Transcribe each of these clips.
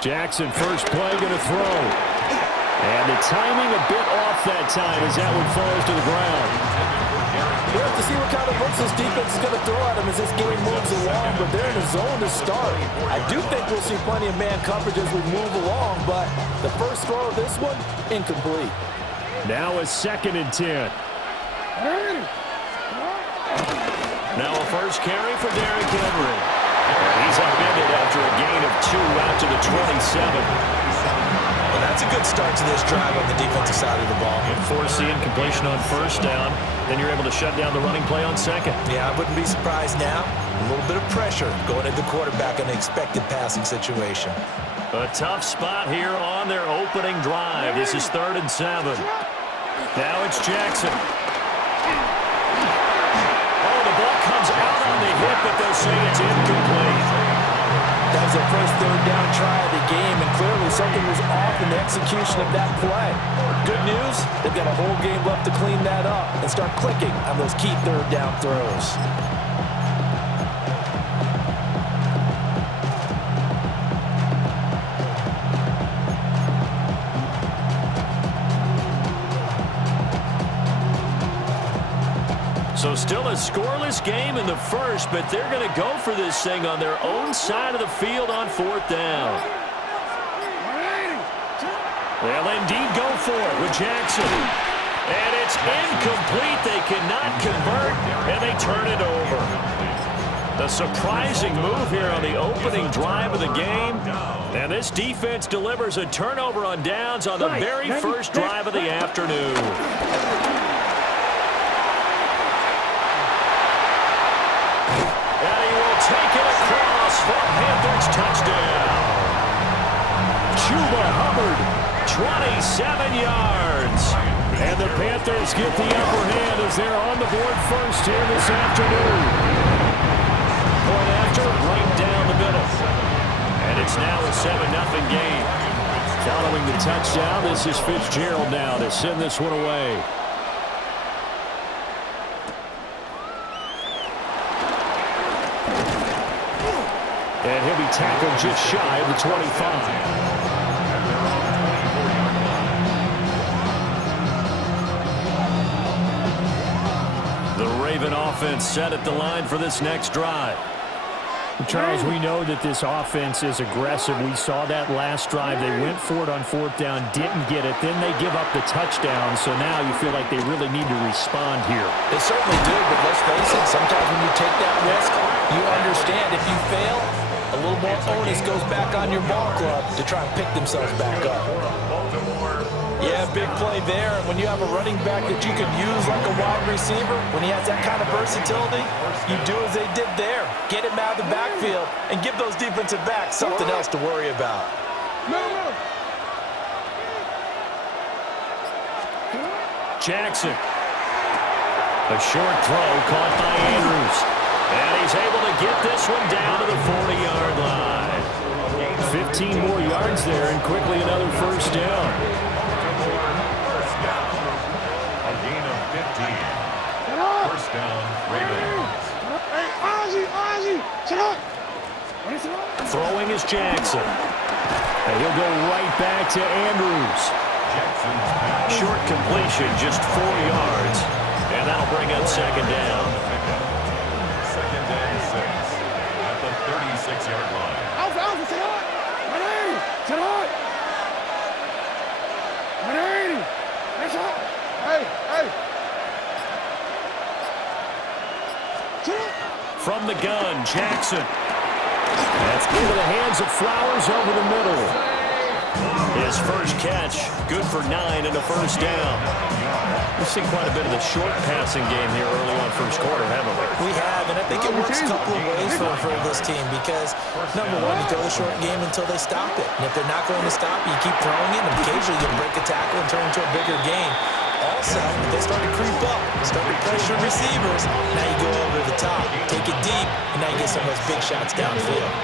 Jackson, first play, going to throw. And the timing a bit off that time as that one falls to the ground. We'll have to see what kind of looks this defense is going to throw at him as this game moves along, but they're in a zone to start. I do think we'll see plenty of man coverage as we move along, but the first throw of this one, incomplete. Now a 2nd and 10. Now a first carry for Derrick Henry. He's upended after a gain of 2 out to the 27. Well, that's a good start to this drive on the defensive side of the ball. Forcing completion on first down, then you're able to shut down the running play on second. Yeah, I wouldn't be surprised now. A little bit of pressure going into the quarterback in an expected passing situation. A tough spot here on their opening drive. This is 3rd and 7. Now it's Jackson. Oh, the ball comes out on the hit, but they'll say it's incomplete. That was their first 3rd down try of the game, and clearly something was off in the execution of that play. Good news, they've got a whole game left to clean that up and start clicking on those key 3rd down throws. So still a scoreless game in the first, but they're going to go for this thing on their own side of the field on 4th down. They'll indeed go for it with Jackson. And it's incomplete. They cannot convert, and they turn it over. The surprising move here on the opening drive of the game. And this defense delivers a turnover on downs on the very first drive of the afternoon. Take it across for Panthers touchdown. Chuba Hubbard, 27 yards. And the Panthers get the upper hand as they're on the board first here this afternoon. Point after, right down the middle. And it's now a 7-0 game. Following the touchdown, this is Fitzgerald now to send this one away. And he'll be tackled just shy of the 25. The Raven offense set at the line for this next drive. Charles, we know that this offense is aggressive. We saw that last drive. They went for it on 4th down, didn't get it. Then they give up the touchdown. So now you feel like they really need to respond here. They certainly do, but let's face it, sometimes when you take that risk, you understand if you fail, a little more onus goes back on your ball club to try and pick themselves back up. Yeah, big play there. When you have a running back that you can use like a wide receiver, when he has that kind of versatility, you do as they did there. Get him out of the backfield and give those defensive backs something else to worry about. Jackson. A short throw caught by Andrews. And he's able to get this one down to the 40-yard line. 15 more yards there and quickly another first down. A gain of 15. First down, Ravens. Throwing is Jackson. And he'll go right back to Andrews. Short completion, just 4 yards. And that'll bring up 2nd down. 2nd and 6 at the 36-yard line. From the gun, Jackson. That's into the hands of Flowers over the middle. His first catch, good for 9 and a first down. We've seen quite a bit of the short passing game here early on first quarter, haven't we? We have, and I think it works a couple of ways for this team because, number one, you throw the short game until they stop it. And if they're not going to stop you, keep throwing it, and occasionally you'll break a tackle and turn into a bigger gain. Also, if they start to creep up, start to pressure receivers, now you go over the top, take it deep, and now you get some of those big shots downfield.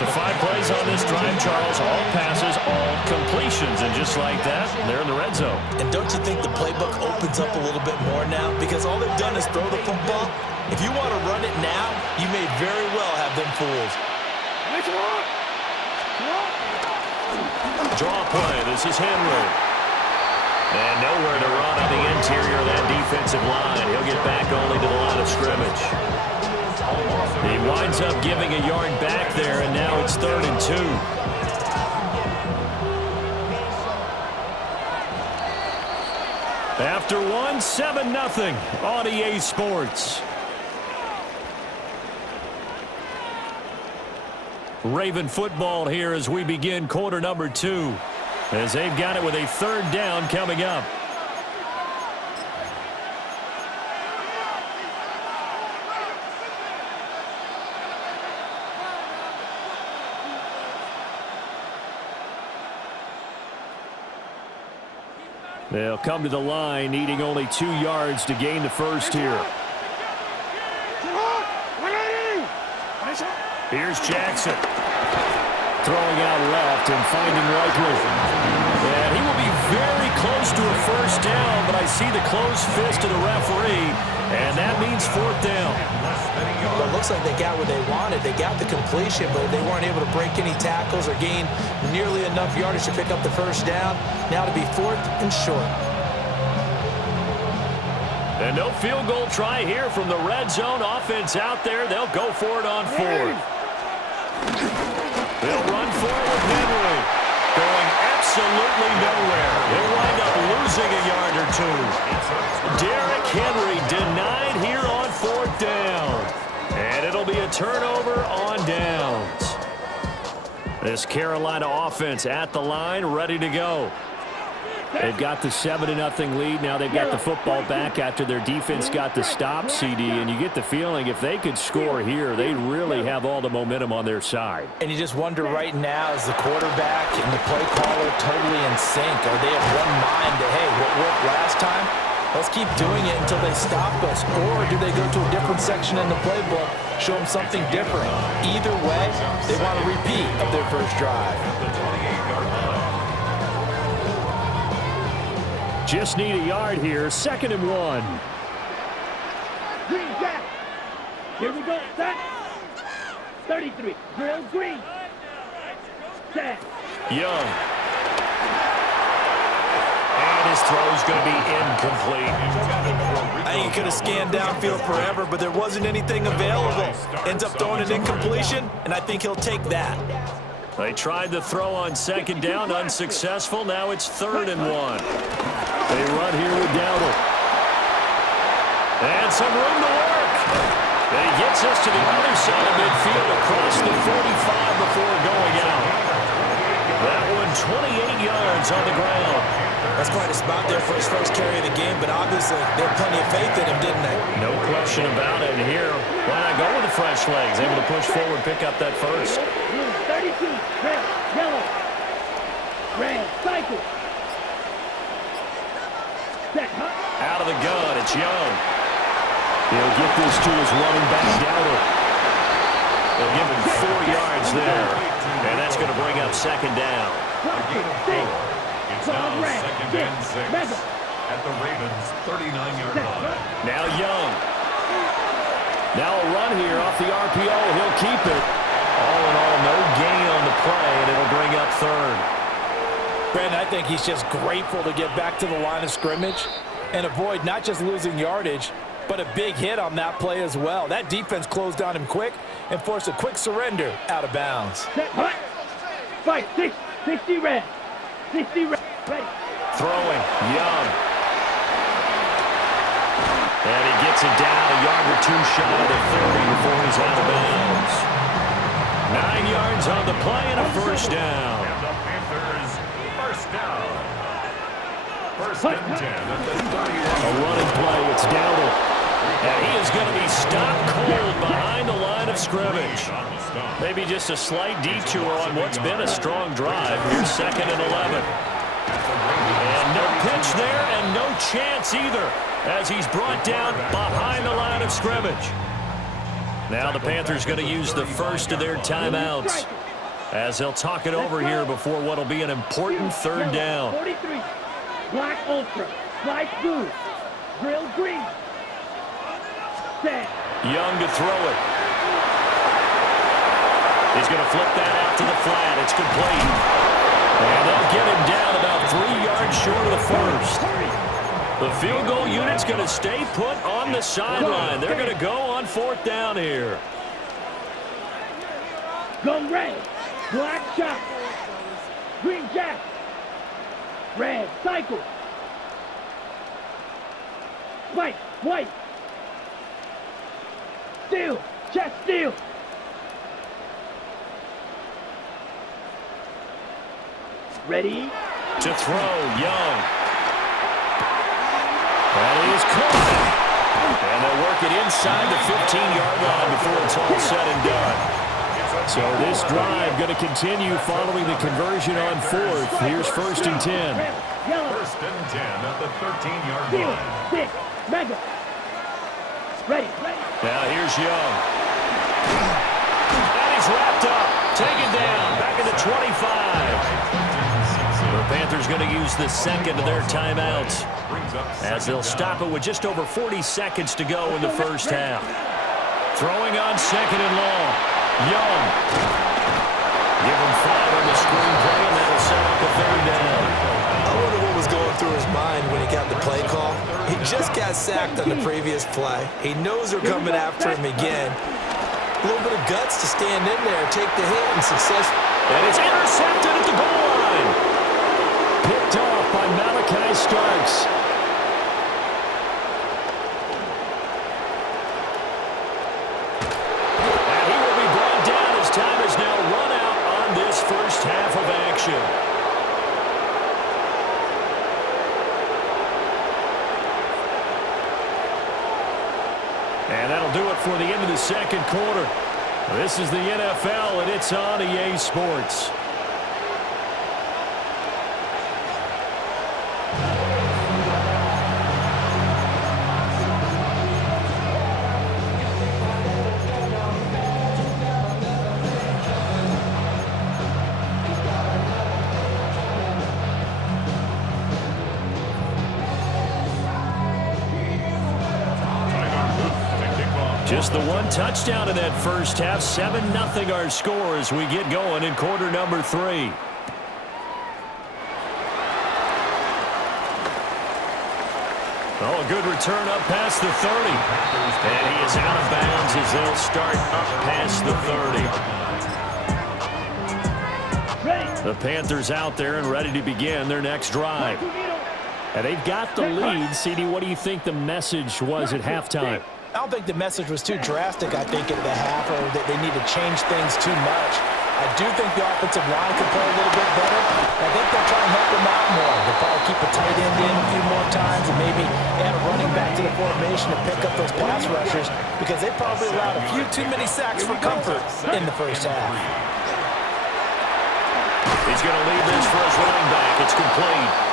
So 5 plays on this drive, Charles. All passes, all completions. And just like that, they're in the red zone. And don't you think the playbook opens up a little bit more now? Because all they've done is throw the football. If you want to run it now, you may very well have them fooled. Draw play. This is Henry. And nowhere to run on the interior of that defensive line. He'll get back only to the line of scrimmage. He winds up giving a yard back there, and now it's 3rd and 2. After one, 7-0 on EA Sports. Raven football here as we begin quarter number 2. As they've got it with a 3rd down coming up. They'll come to the line, needing only 2 yards to gain the first here. Here's Jackson. Throwing out left and finding Likely. And he will be very close to a first down, but I see the closed fist of the referee, and that means 4th down. Well, it looks like they got what they wanted. They got the completion, but they weren't able to break any tackles or gain nearly enough yardage to pick up the first down. Now to be 4th and short. And no field goal try here from the red zone. Offense out there. They'll go for it on 4th. They'll run for it with Henry. Going absolutely nowhere. He'll wind up losing a yard or 2. Derrick Henry denied here on 4th down. And it'll be a turnover on downs. This Carolina offense at the line, ready to go. They've got the 7-0 lead. Now they've got the football back after their defense got the stop, CD. And you get the feeling if they could score here, they really have all the momentum on their side. And you just wonder right now, is the quarterback and the play caller totally in sync? Are they of one mind that, hey, what worked last time? Let's keep doing it until they stop us. Or do they go to a different section in the playbook, show them something different? Either way, they want a repeat of their first drive. Just need a yard here. 2nd and 1. Green jack. Here we go. Set. 33. Drill green. Set. Young. And his throw's going to be incomplete. I think he could have scanned downfield forever, but there wasn't anything available. Ends up throwing an incompletion, and I think he'll take that. They tried the throw on 2nd down, unsuccessful. Now it's 3rd and 1. They run here with Dowdle. And some room to work. And he gets us to the other side of midfield across the 45 before going out. That one 28 yards on the ground. That's quite a spot there for his first carry of the game, but obviously they had plenty of faith in him, didn't they? No question about it. And here, why not go with the fresh legs? Able to push forward, pick up that first. 32. Red. Yellow. Red. Cycle. Out of the gun, it's Young. He'll get this to his running back, Dowdle. They'll give him 4 yards there. And that's going to bring up 2nd down. It's now 2nd and 6 at the Ravens' 39-yard line. Now Young. Now a run here off the RPO. He'll keep it. All in all, no gain on the play, and it'll bring up 3rd. Brandon, I think he's just grateful to get back to the line of scrimmage and avoid not just losing yardage, but a big hit on that play as well. That defense closed on him quick and forced a quick surrender out of bounds. Set, hut. Fight, 60 red. 60 red. Ready. Throwing, Young. And he gets it down a yard or 2 shy of the 30 before he's out of bounds. 9 yards on the play and a first down. And the Panthers, first down. 1st and 10 at the 31. A running play, it's Dowdle. And he is going to be stopped cold behind the line of scrimmage. Maybe just a slight detour on what's been a strong drive. Here's 2nd and 11. And no pitch there and no chance either as he's brought down behind the line of scrimmage. Now the Panthers going to use the first of their timeouts as they'll talk it over here before what will be an important 3rd down. 43. Black Ultra. Slice blue. Grill green. Set. Young to throw it. He's going to flip that out to the flat. It's complete. And they'll get him down about 3 yards short of the first. The field goal unit's going to stay put on the sideline. They're going to go on 4th down here. Go red. Black shot. Green jack. Red cycle. White. White. Steel. Chest steel. Ready? To throw, Young. That is caught. And they'll work it inside the 15-yard line before it's all said and done. So this drive going to continue following the conversion on 4th. Here's 1st and 10. 1st and 10 at the 13-yard line. Stick. Mega. Ready. Now here's Young. And he's wrapped up. Taken down. Back at the 25. The Panthers going to use the second of their timeouts as they'll stop it with just over 40 seconds to go in the first half. Throwing on 2nd and long. Young. Give him 5 on the screenplay, and that'll set up a 3rd down. I wonder what was going through his mind when he got the play call. He just got sacked on the previous play. He knows they're coming after him again. A little bit of guts to stand in there, take the hit, and success. And it's intercepted at the goal line. Picked off by Malachi Starks. And he will be brought down as time is now run out on this first half of action. And that'll do it for the end of the second quarter. This is the NFL, and it's on EA Sports. Just the one touchdown in that first half. 7-0 our score as we get going in quarter number 3. Oh, a good return up past the 30. And he is out of bounds as they'll start up past the 30. The Panthers out there and ready to begin their next drive. And they've got the lead. CD, what do you think the message was at halftime? I don't think the message was too drastic, I think, at the half, or that they need to change things too much. I do think the offensive line could play a little bit better. I think they'll try and help them out more. They'll probably keep a tight end in a few more times and maybe add a running back to the formation to pick up those pass rushers because they probably allowed a few too many sacks for comfort in the first half. He's going to leave this for his running back. It's complete.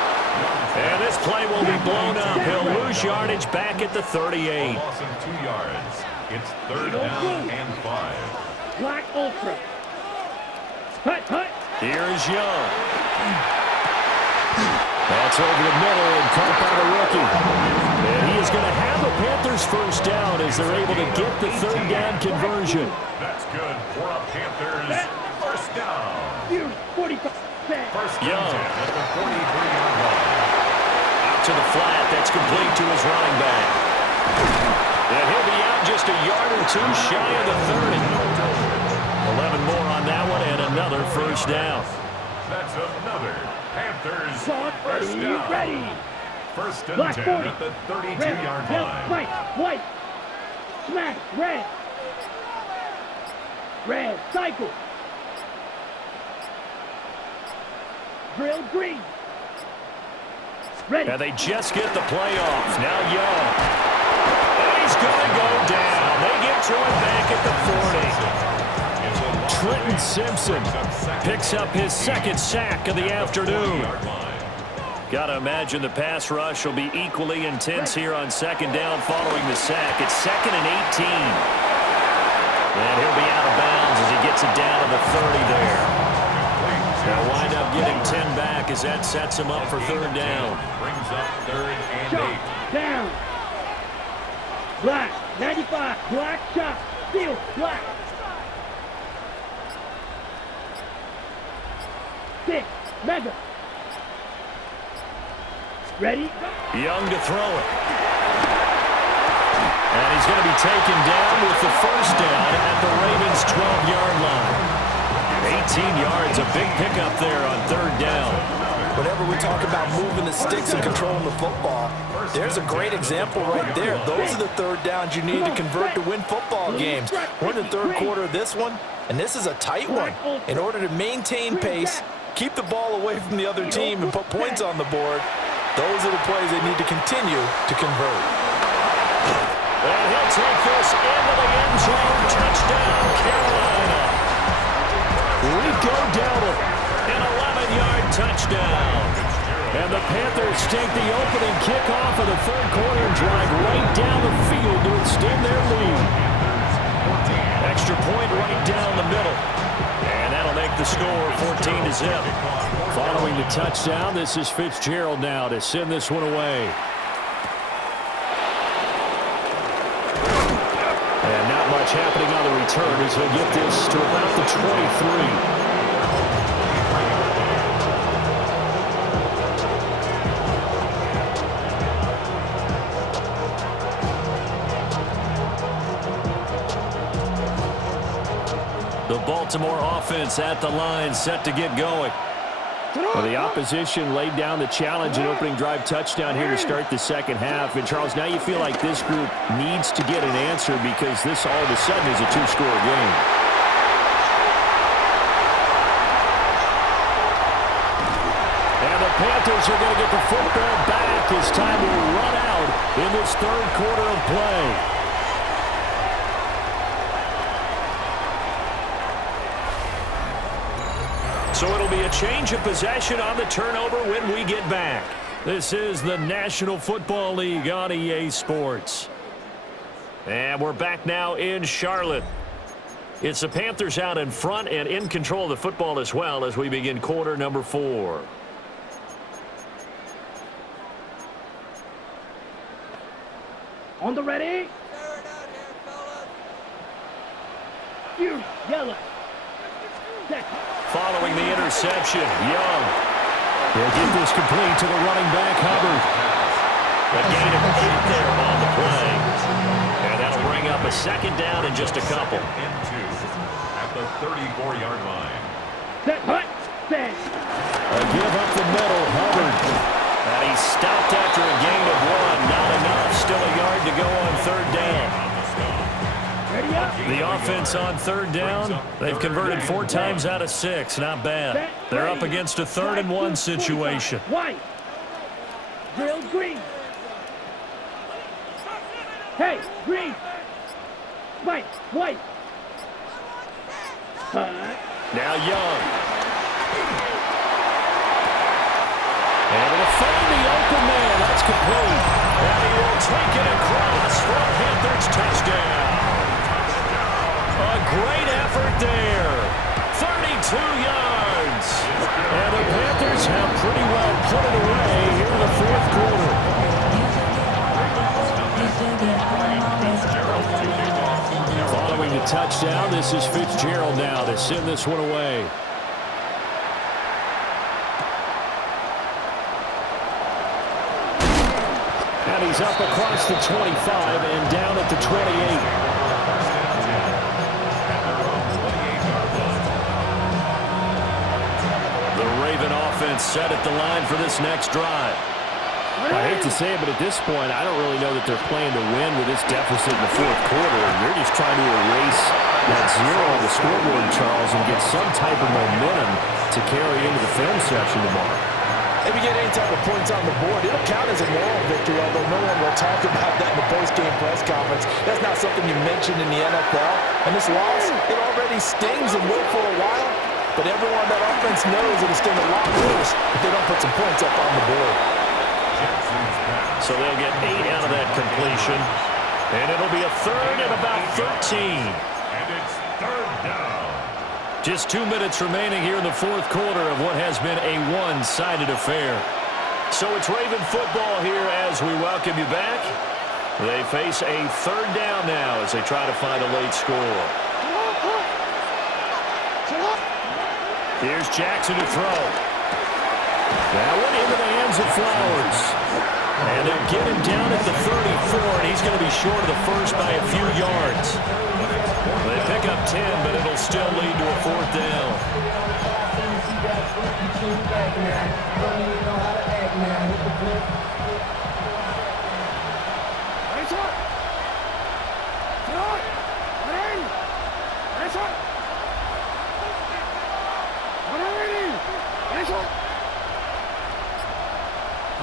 And this play will be blown up. He'll lose yardage back at the 38. Loss of 2 yards. It's 3rd down and 5. Black Ultra. Hut. Here is Young. That's over the middle and caught by the rookie. And he is going to have the Panthers first down as they're able to get the 3rd down conversion. That's good for a Panthers first down. 45. First and 10 Young. at the 43-yard line. To the flat, that's complete to his running back. And he'll be out just a yard or 2 shy of the 30. 11 more on that one and another first down. That's another Panthers first Ready, down. ready. First and Black 10 40. at the 32-yard Red, line. white. Smash, red. Red, cycle. Drill green. Ready. And they just get the play off. Now Young. And he's going to go down. They get to him back at the 40. Trenton Simpson picks up his 2nd sack of the afternoon. Got to imagine the pass rush will be equally intense here on 2nd down following the sack. It's 2nd and 18. And he'll be out of bounds as he gets it down to the 30 there. They'll wind up getting 10 back as that sets him up for 3rd down. Brings up 3rd and 8. Shot, down. Black, 95, black shot, steel, black. 6, Mega. Ready? Young to throw it. And he's going to be taken down with the first down at the Ravens' 12-yard line. 18 yards, a big pickup there on third down. Whenever we talk about moving the sticks and controlling the football, there's a great example right there. Those are the third downs you need to convert to win football games. We're in the third quarter of this one, and this is a tight one. In order to maintain pace, keep the ball away from the other team, and put points on the board, those are the plays they need to continue to convert. And he'll take this into the end zone. Touchdown, Carolina. Rico Dowdle, an 11-yard touchdown. And the Panthers take the opening kickoff of the third quarter and drive right down the field to extend their lead. Extra point right down the middle. And that'll make the score 14-0. Following the touchdown, this is Fitzgerald now to send this one away. And not much happening on the return as he'll get this to about the 23. The Baltimore offense at the line, set to get going. Well, the opposition laid down the challenge and opening drive touchdown here to start the second half. And, Charles, now you feel like this group needs to get an answer because this all of a sudden is a two-score game. And the Panthers are going to get the football back as time will run out in this third quarter of play. So it'll be a change of possession on the turnover when we get back. This is the National Football League on EA Sports. And we're back now in Charlotte. It's the Panthers out in front and in control of the football as well as we begin quarter number 4. On the ready? You yellow. Set. Following the interception, Young. They'll get this complete to the running back, Hubbard. A gain of 8 there on the play. And that'll bring up a second down in just a couple. At the 34-yard line. Set. Hut. Set. A give up the middle, Hubbard. And he's stopped after a gain of 1. Not enough. Still a yard to go on third down. Ready up. The offense on third down, they've converted 4 times out of 6. Not bad. They're up against a 3rd and 1 situation. White. Drill green. Hey, green. White. White. Now Young. And it'll find the open man. That's complete. And he will take it across for a Panthers touchdown. A great effort there. 32 yards. And the Panthers have pretty well put it away here in the fourth quarter. Following the touchdown, this is Fitzgerald now to send this one away. And he's up across the 25 and down at the 28. Offense set at the line for this next drive. I hate to say it, but at this point, I don't really know that they're playing to win with this deficit in the fourth quarter. They're just trying to erase that 0 on the scoreboard, Charles, and get some type of momentum to carry into the film section tomorrow. If you get any type of points on the board, it'll count as a moral victory, although no one will talk about that in the post-game press conference. That's not something you mentioned in the NFL. And this loss, it already stings and will for a while. But everyone that offense knows it'll sting a lot worse if they don't put some points up on the board. So they'll get 8 out of that completion. And it'll be a 3rd and about 13. And it's 3rd down. Just 2 minutes remaining here in the fourth quarter of what has been a one-sided affair. So it's Raven football here as we welcome you back. They face a 3rd down now as they try to find a late score. Here's Jackson to throw. That went into the hands of Flowers. And they'll get him down at the 34, and he's going to be short of the first by a few yards. They pick up 10, but it'll still lead to a 4th down.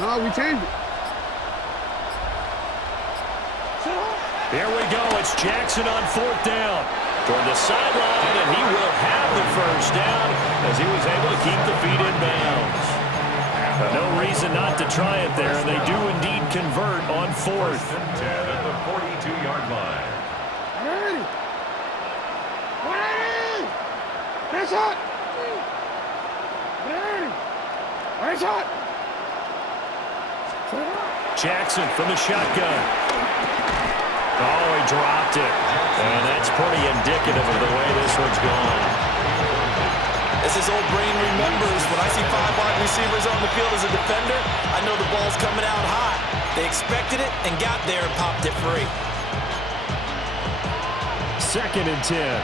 No, we changed it. Here we go. It's Jackson on 4th down. Toward the sideline, and he will have the first down as he was able to keep the feet in bounds. But no reason not to try it there, and they do indeed convert on 4th. 10 at the 42-yard line. That's hot. That's hot. Jackson from the shotgun. Oh, he dropped it. And that's pretty indicative of the way this one's gone. As his old brain remembers, when I see 5 wide receivers on the field as a defender, I know the ball's coming out hot. They expected it and got there and popped it free. 2nd and 10.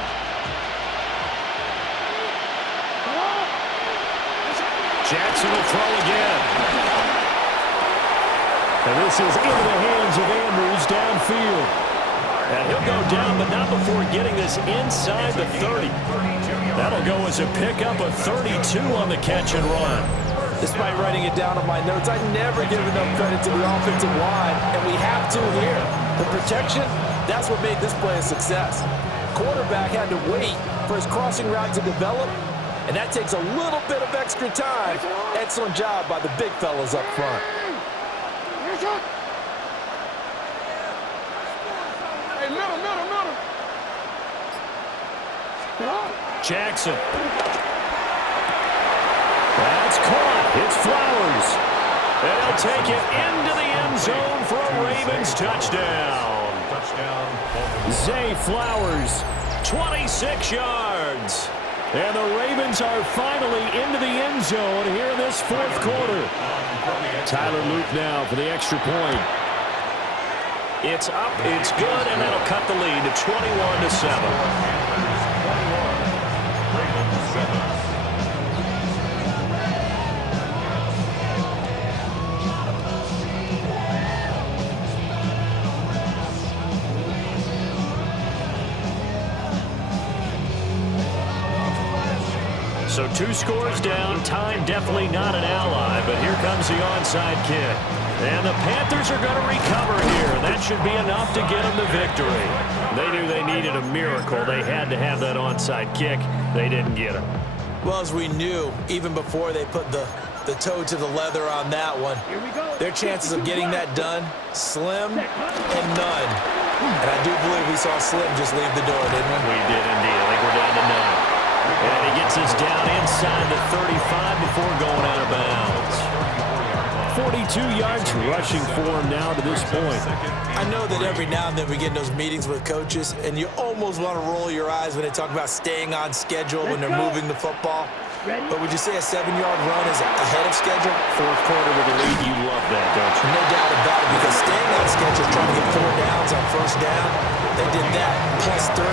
Jackson will throw again. And this is into the hands of Andrews downfield. And he'll go down, but not before getting this inside the 30. That'll go as a pickup of 32 on the catch and run. Despite writing it down on my notes, I never give enough credit to the offensive line, and we have to here. The protection, that's what made this play a success. Quarterback had to wait for his crossing route to develop, and that takes a little bit of extra time. Excellent job by the big fellas up front. Hey, middle. Jackson. That's caught. It's Flowers. And he'll take it into the end zone for a Ravens touchdown. Zay Flowers, 26 yards. And the Ravens are finally into the end zone here in this 4th quarter. Tyler Luke now for the extra point. It's up, it's good, and that'll cut the lead to 21-7. So 2 scores down, time definitely not an ally, but here comes the onside kick. And the Panthers are going to recover here, and that should be enough to get them the victory. They knew they needed a miracle. They had to have that onside kick. They didn't get it. Well, as we knew, even before they put the toe to the leather on that one, their chances of getting that done, slim and none. And I do believe we saw Slim just leave the door, didn't we? We did indeed. I think we're down to none. And he gets us down inside the 35 before going out of bounds. 42 yards rushing for him now to this point. I know that every now and then we get in those meetings with coaches, and you almost want to roll your eyes when they talk about staying on schedule when they're moving the football. But would you say a 7-yard run is ahead of schedule? 4th quarter with a lead, you love that, don't you? No doubt about it, because staying on schedule, trying to get 4 downs on 1st down, they did that, plus 3.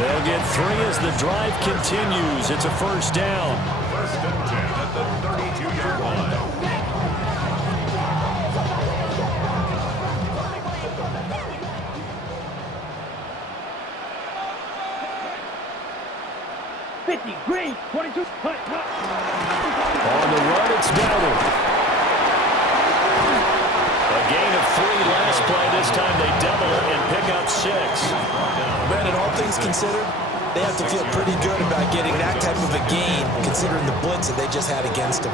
They'll get 3 as the drive continues. It's a 1st down. 1st and 10 at the 32-yard line. Green, 22, hut. On the run, it's Dowdle. A gain of 3 last play. This time they double it and pick up 6. Brandon, all things considered, they have to feel pretty good about getting that type of a gain, considering the blitz that they just had against them.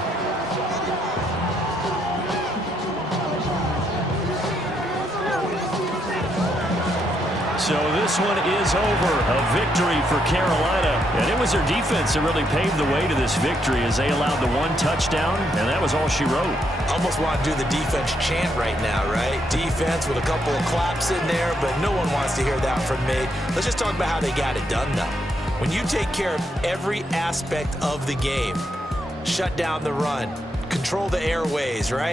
So this one is over. A victory for Carolina. And it was their defense that really paved the way to this victory as they allowed the 1 touchdown, and that was all she wrote. Almost want to do the defense chant right now, right? Defense with a couple of claps in there, but no one wants to hear that from me. Let's just talk about how they got it done, though. When you take care of every aspect of the game, shut down the run, control the airways, right?